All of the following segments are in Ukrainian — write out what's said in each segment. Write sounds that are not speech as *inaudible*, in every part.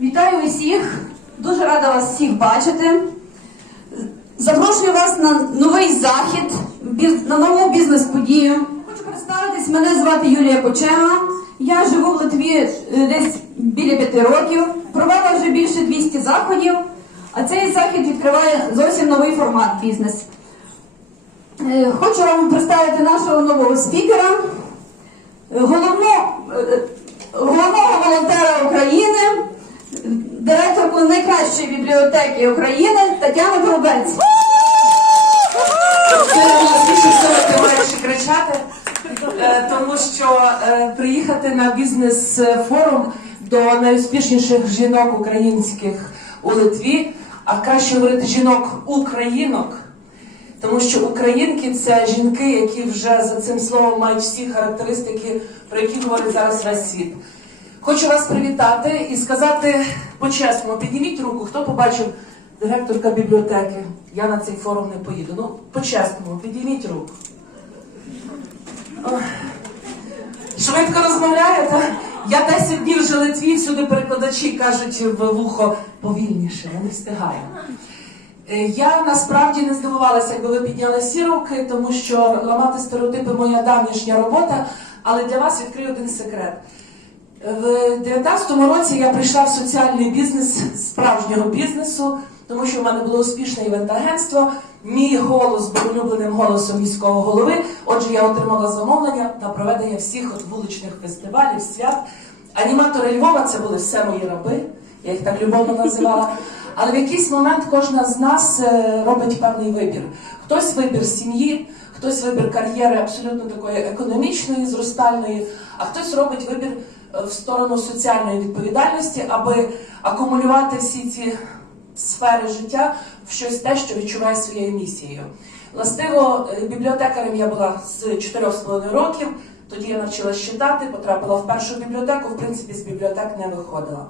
Вітаю усіх! Дуже рада вас всіх бачити. Запрошую вас на новий захід, на нову бізнес-подію. Хочу представитись, мене звати Юлія Кочема. Я живу в Литві е, десь біля п'яти років. Провела вже більше 200 заходів, а цей захід відкриває зовсім новий формат бізнес. Е, Хочу вам представити нашого нового спікера, головну, е, головного волонтера України, директорку найкращої бібліотеки України Тетяну Горобець. Маєш кричати, е, тому що е, приїхати на бізнес-форум до найуспішніших жінок українських у Литві, а краще говорити жінок українок, тому що українки це жінки, які вже за цим словом мають всі характеристики, про які говорить зараз весь світ. Хочу вас привітати і сказати по-чесному, підніміть руку, хто побачив директорка бібліотеки. Я на цей форум не поїду. Ну, по-чесному, підніміть руку. Швидко розмовляє, та? Я 10 днів вже Литві, всюди перекладачі кажуть в вухо повільніше, я не встигаю. Е, Я насправді не здивувалася, якби ви підняли всі руки, тому що ламати стереотипи моя давнішня робота, але для вас відкрию один секрет. В 19-му році я прийшла в соціальний бізнес справжнього бізнесу, тому що в мене було успішне івент-агентство. Мій голос був улюбленим голосом міського голови. Отже, я отримала замовлення на проведення всіх от вуличних фестивалів, свят. Аніматори Львова це були все мої раби, я їх так любовно називала. Але в якийсь момент кожна з нас е, робить певний вибір. Хтось вибір сім'ї, хтось вибір кар'єри абсолютно такої економічної, зростальної, а хтось робить вибір в сторону соціальної відповідальності, аби акумулювати всі ці сфери життя в щось те, що відчуває своєю місією. Властиво, е, бібліотекарем я була з 4,5 років. Тоді я навчилась читати, потрапила в першу бібліотеку. В принципі, з бібліотек не виходила.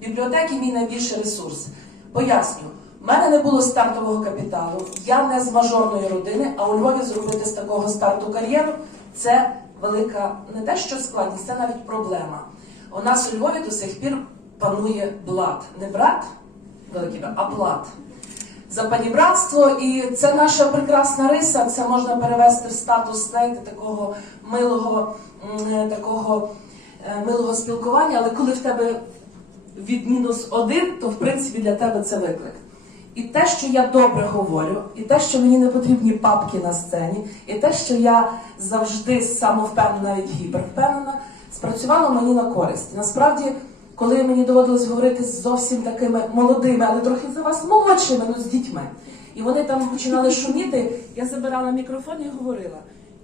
Бібліотеки мій найбільший ресурс. Поясню, в мене не було стартового капіталу. Я не з мажорної родини, а у Львові зробити з такого старту кар'єру це велика не те, що складність, це навіть проблема. У нас у Львові до сих пір панує блат. Не брат, великий брат, а блат. За панібратство, і це наша прекрасна риса. Це можна перевести в статус знаєте, такого милого, е, такого е, милого спілкування, але коли в тебе від мінус один, то в принципі для тебе це виклик. І те, що я добре говорю, і те, що мені не потрібні папки на сцені, і те, що я завжди самовпевнена, навіть гіпервпевнена, спрацювало мені на користь. Насправді, коли мені доводилось говорити з зовсім такими молодими, але трохи за вас молодшими, ну з дітьми, і вони там починали шуміти, я забирала мікрофон і говорила.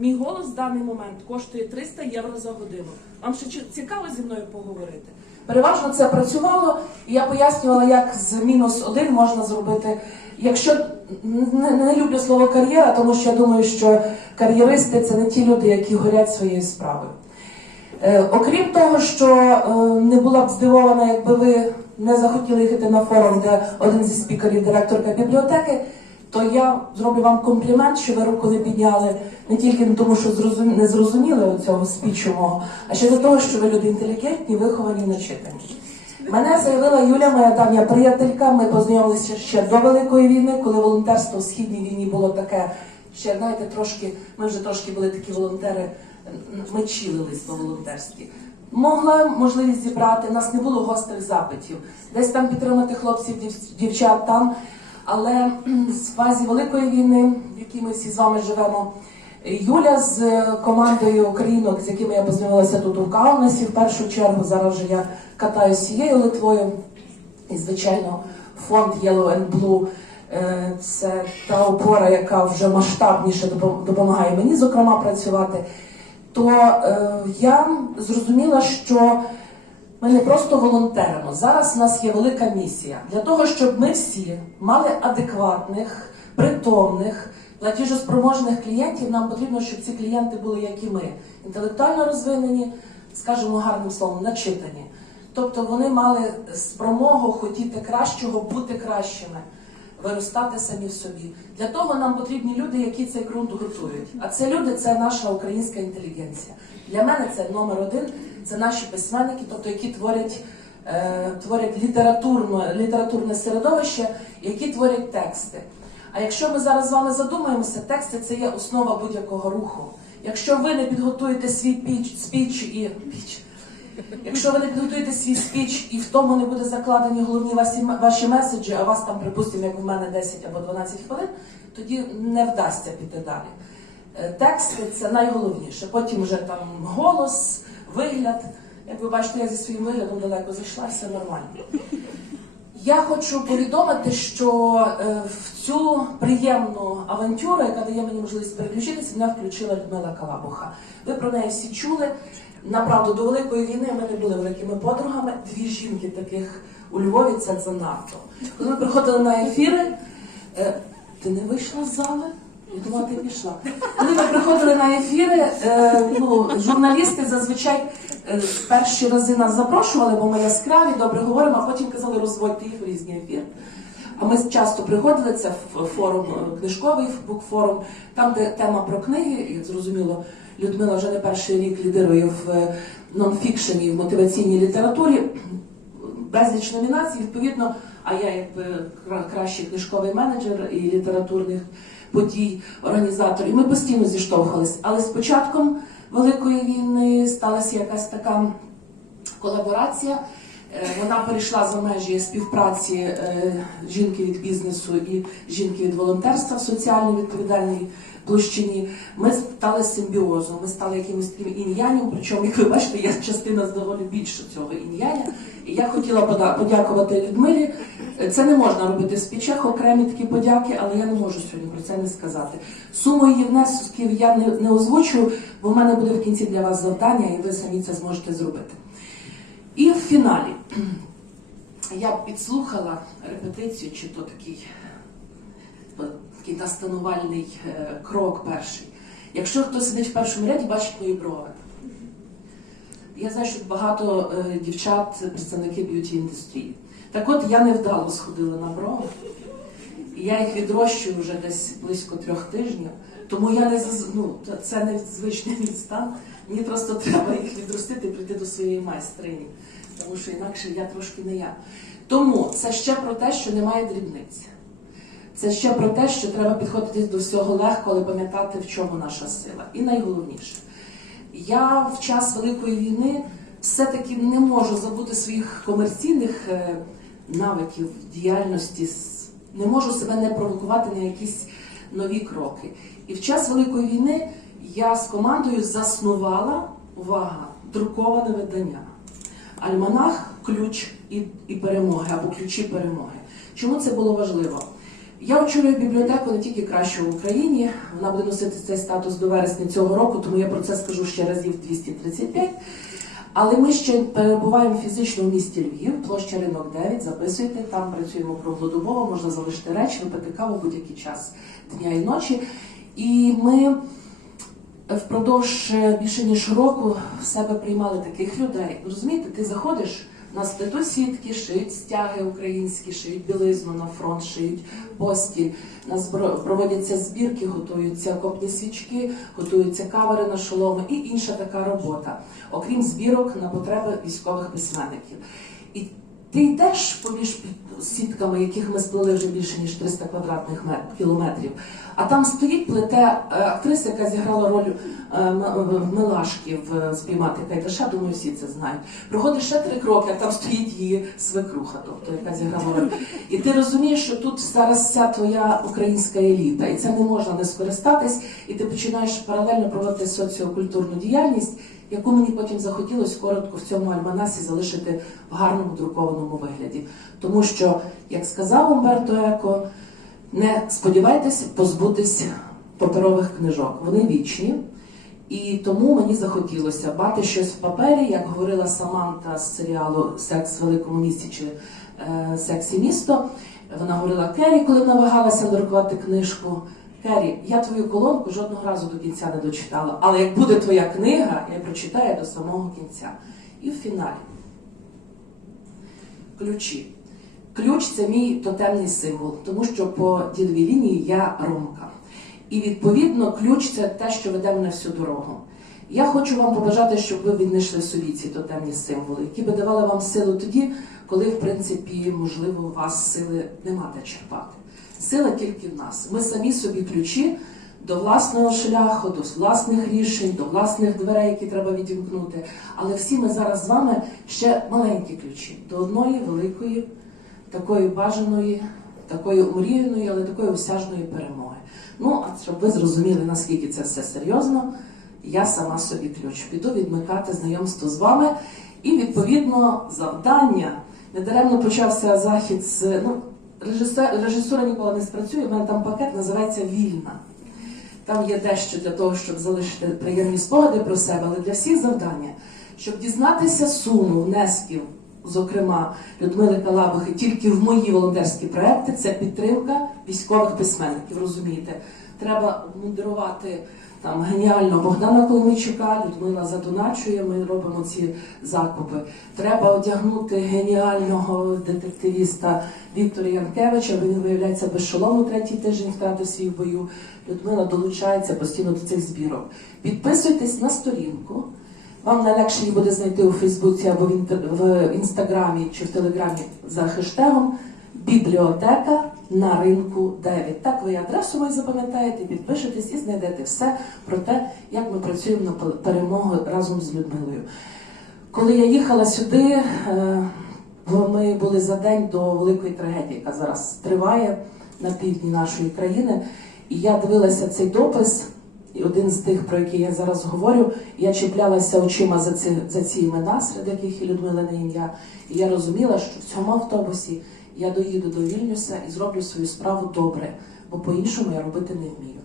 Мій голос в даний момент коштує 300 євро за годину. Вам ще цікаво зі мною поговорити? Переважно це працювало, і я пояснювала, як з мінус один можна зробити. Якщо не, не люблю слово кар'єра, тому що я думаю, що кар'єристи це не ті люди, які горять своєю справою. Е, окрім того, що е, не була б здивована, якби ви не захотіли їхати на форум, де один зі спікерів директорка бібліотеки, то я зроблю вам комплімент, що ви руку не підняли не тільки тому, що зрозумі... не зрозуміли цього спічу мого, а ще за того, що ви люди інтелігентні, виховані начитані. Мене заявила Юля, моя давня приятелька. Ми познайомилися ще до Великої війни, коли волонтерство в східній війні було таке. Ще знаєте, трошки ми вже трошки були такі волонтери. Ми чилились по волонтерстві. Могла можливість зібрати. У нас не було гострих запитів, десь там підтримати хлопців, дів- дівчат там. Але з фазі Великої війни, в якій ми всі з вами живемо, Юля з е, командою українок, з якими я познайомилася тут у Каунасі, в першу чергу зараз вже я катаюся всією Литвою. І, звичайно, фонд Yellow and Blue е, це та опора, яка вже масштабніше допомагає мені, зокрема, працювати. То е, я зрозуміла, що ми не просто волонтеримо. Зараз в нас є велика місія для того, щоб ми всі мали адекватних, притомних, платіжоспроможних клієнтів. Нам потрібно, щоб ці клієнти були, як і ми, інтелектуально розвинені, скажімо гарним словом, начитані. Тобто вони мали спромогу хотіти кращого, бути кращими, виростати самі в собі. Для того нам потрібні люди, які цей ґрунт готують. А це люди це наша українська інтелігенція. Для мене це номер один, це наші письменники, тобто які творять е, творять літературне, літературне середовище, які творять тексти. А якщо ми зараз з вами задумаємося, тексти це є основа будь-якого руху. Якщо ви не підготуєте свій піч, спіч і піч, якщо ви не підготуєте свій спіч і в тому не буде закладені головні ваші, ваші меседжі, а вас там, припустимо, як в мене 10 або 12 хвилин, тоді не вдасться піти далі. Е, Тексти це найголовніше. Потім вже там голос, вигляд. Як ви бачите, я зі своїм виглядом далеко зайшла, все нормально. Я хочу повідомити, що е, в цю приємну авантюру, яка дає мені можливість переключитися, мене включила Людмила Калабуха. Ви про неї всі чули. Направду, до Великої війни ми не були великими подругами. Дві жінки таких у Львові це занадто. Коли ми приходили на ефіри, е, ти не вийшла з зали? Я думала, ти пішла. Коли ми приходили на ефіри, е, ну, журналісти зазвичай е, перші рази нас запрошували, бо ми яскраві, добре говоримо, а потім казали, розводьте їх в різні ефіри. А ми часто приходили, це форум е, книжковий букфорум, там, де тема про книги, і зрозуміло, Людмила вже не перший рік лідирує в нонфікшені, в мотиваційній літературі. Безліч номінацій, відповідно, а я якби кращий книжковий менеджер і літературних подій, організатор. І ми постійно зіштовхувалися. Але з початком Великої війни сталася якась така колаборація. Е, Вона перейшла за межі співпраці е, жінки від бізнесу і жінки від волонтерства в соціально відповідальній площині. Ми стали симбіозом, ми стали якимось таким ін'янем. Причому, як ви бачите, я частина з доволі більше цього ін'яня. І я хотіла подякувати Людмилі. Це не можна робити в спічах, окремі такі подяки, але я не можу сьогодні про це не сказати. Суму її внесків я не, не озвучу, бо в мене буде в кінці для вас завдання, і ви самі це зможете зробити. І в фіналі *clears throat* я підслухала репетицію, чи то такий, такий настанувальний е, крок перший. Якщо хтось сидить в першому ряді, бачить мої брови. Я знаю, що багато е, дівчат представники б'юті індустрії. Так от я невдало сходила на брови. І я їх відрощую вже десь близько трьох тижнів. Тому я не ну, це не звичний мій стан. Мені просто треба їх відростити і прийти до своєї майстрині. Тому що інакше я трошки не я. Тому це ще про те, що немає дрібниць. Це ще про те, що треба підходити до всього легко, але пам'ятати, в чому наша сила. І найголовніше, я в час Великої війни все-таки не можу забути своїх комерційних е, навиків діяльності, не можу себе не провокувати на якісь нові кроки. І в час Великої війни я з командою заснувала увага, друковане видання. Альманах, ключ і, і перемоги або ключі перемоги. Чому це було важливо? Я очолюю бібліотеку не тільки кращу в Україні, вона буде носити цей статус до вересня цього року, тому я про це скажу ще разів 235. Але ми ще перебуваємо фізично в місті Львів, площа ринок 9, записуйте, там працюємо круглодобово, можна залишити речі, випити каву будь-який час дня і ночі. І ми впродовж е, більше ніж року в себе приймали таких людей. Розумієте, ти заходиш, у нас плетуть сітки, шиють стяги українські, шиють білизну на фронт, шиють постіль. Нас проводяться збірки, готуються копні свічки, готуються кавери на шоломи і інша така робота, окрім збірок на потреби військових письменників. І ти йдеш поміж сітками, яких ми сплели вже більше ніж 300 квадратних мет- кілометрів, а там стоїть плете е, актриса, яка зіграла роль е, М- Милашки в е, спіймати Кайдаша, думаю, всі це знають. Проходиш ще три кроки, а там стоїть її свекруха, тобто яка зіграла роль. І ти розумієш, що тут зараз вся твоя українська еліта, і це не можна не скористатись, і ти починаєш паралельно проводити соціокультурну діяльність, яку мені потім захотілося коротко в цьому альманасі залишити в гарному друкованому вигляді. Тому що, як сказав Умберто Еко, не сподівайтесь позбутись паперових книжок. Вони вічні. І тому мені захотілося бати щось в папері, як говорила Саманта з серіалу Секс в великому місті чи е, Секс і місто. Вона говорила Керрі, коли намагалася друкувати книжку. Керрі, я твою колонку жодного разу до кінця не дочитала, але як буде твоя книга, я прочитаю до самого кінця. І в фіналі. Ключі. Ключ це мій тотемний символ, тому що по дідовій лінії я ромка. І відповідно ключ це те, що веде мене всю дорогу. Я хочу вам побажати, щоб ви віднайшли собі ці тотемні символи, які би давали вам силу тоді, коли, в принципі, можливо, у вас сили нема де черпати. Сила тільки в нас. Ми самі собі ключі до власного шляху, до власних рішень, до власних дверей, які треба відімкнути. Але всі ми зараз з вами ще маленькі ключі до одної великої, такої бажаної, такої омріяної, але такої осяжної перемоги. Ну, а щоб ви зрозуміли, наскільки це все серйозно, я сама собі ключ. Піду відмикати знайомство з вами. І відповідно завдання. Недаремно почався захід з ну, режисер, режисура ніколи не спрацює. У мене там пакет називається Вільна. Там є дещо для того, щоб залишити приємні спогади про себе, але для всіх завдання, щоб дізнатися суму внесків, зокрема Людмили Калабухи, тільки в мої волонтерські проекти, це підтримка військових письменників. Розумієте, треба обмундирувати там геніального Богдана Коломійчука, Людмила задоначує, ми робимо ці закупи. Треба одягнути геніального детективіста Віктора Янкевича, він виявляється безшоломно третій тиждень втратив свій бою. Людмила долучається постійно до цих збірок. Підписуйтесь на сторінку. Вам найлегше її буде знайти у Фейсбуці або в інстаграмі чи в телеграмі за хештегом Бібліотека на ринку 9. Так ви адресу мою запам'ятаєте, підпишетесь і знайдете все про те, як ми працюємо на пе- перемогу разом з Людмилою. Коли я їхала сюди, е, бо ми були за день до великої трагедії, яка зараз триває на півдні нашої країни. І я дивилася цей допис, і один з тих, про які я зараз говорю, я чіплялася очима за ці, за ці імена, серед яких і Людмилине ім'я. І я розуміла, що в цьому автобусі я доїду до Вільнюса і зроблю свою справу добре, бо по-іншому я робити не вмію.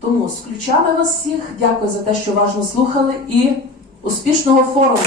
Тому з ключами вас всіх, дякую за те, що уважно слухали, і успішного форуму!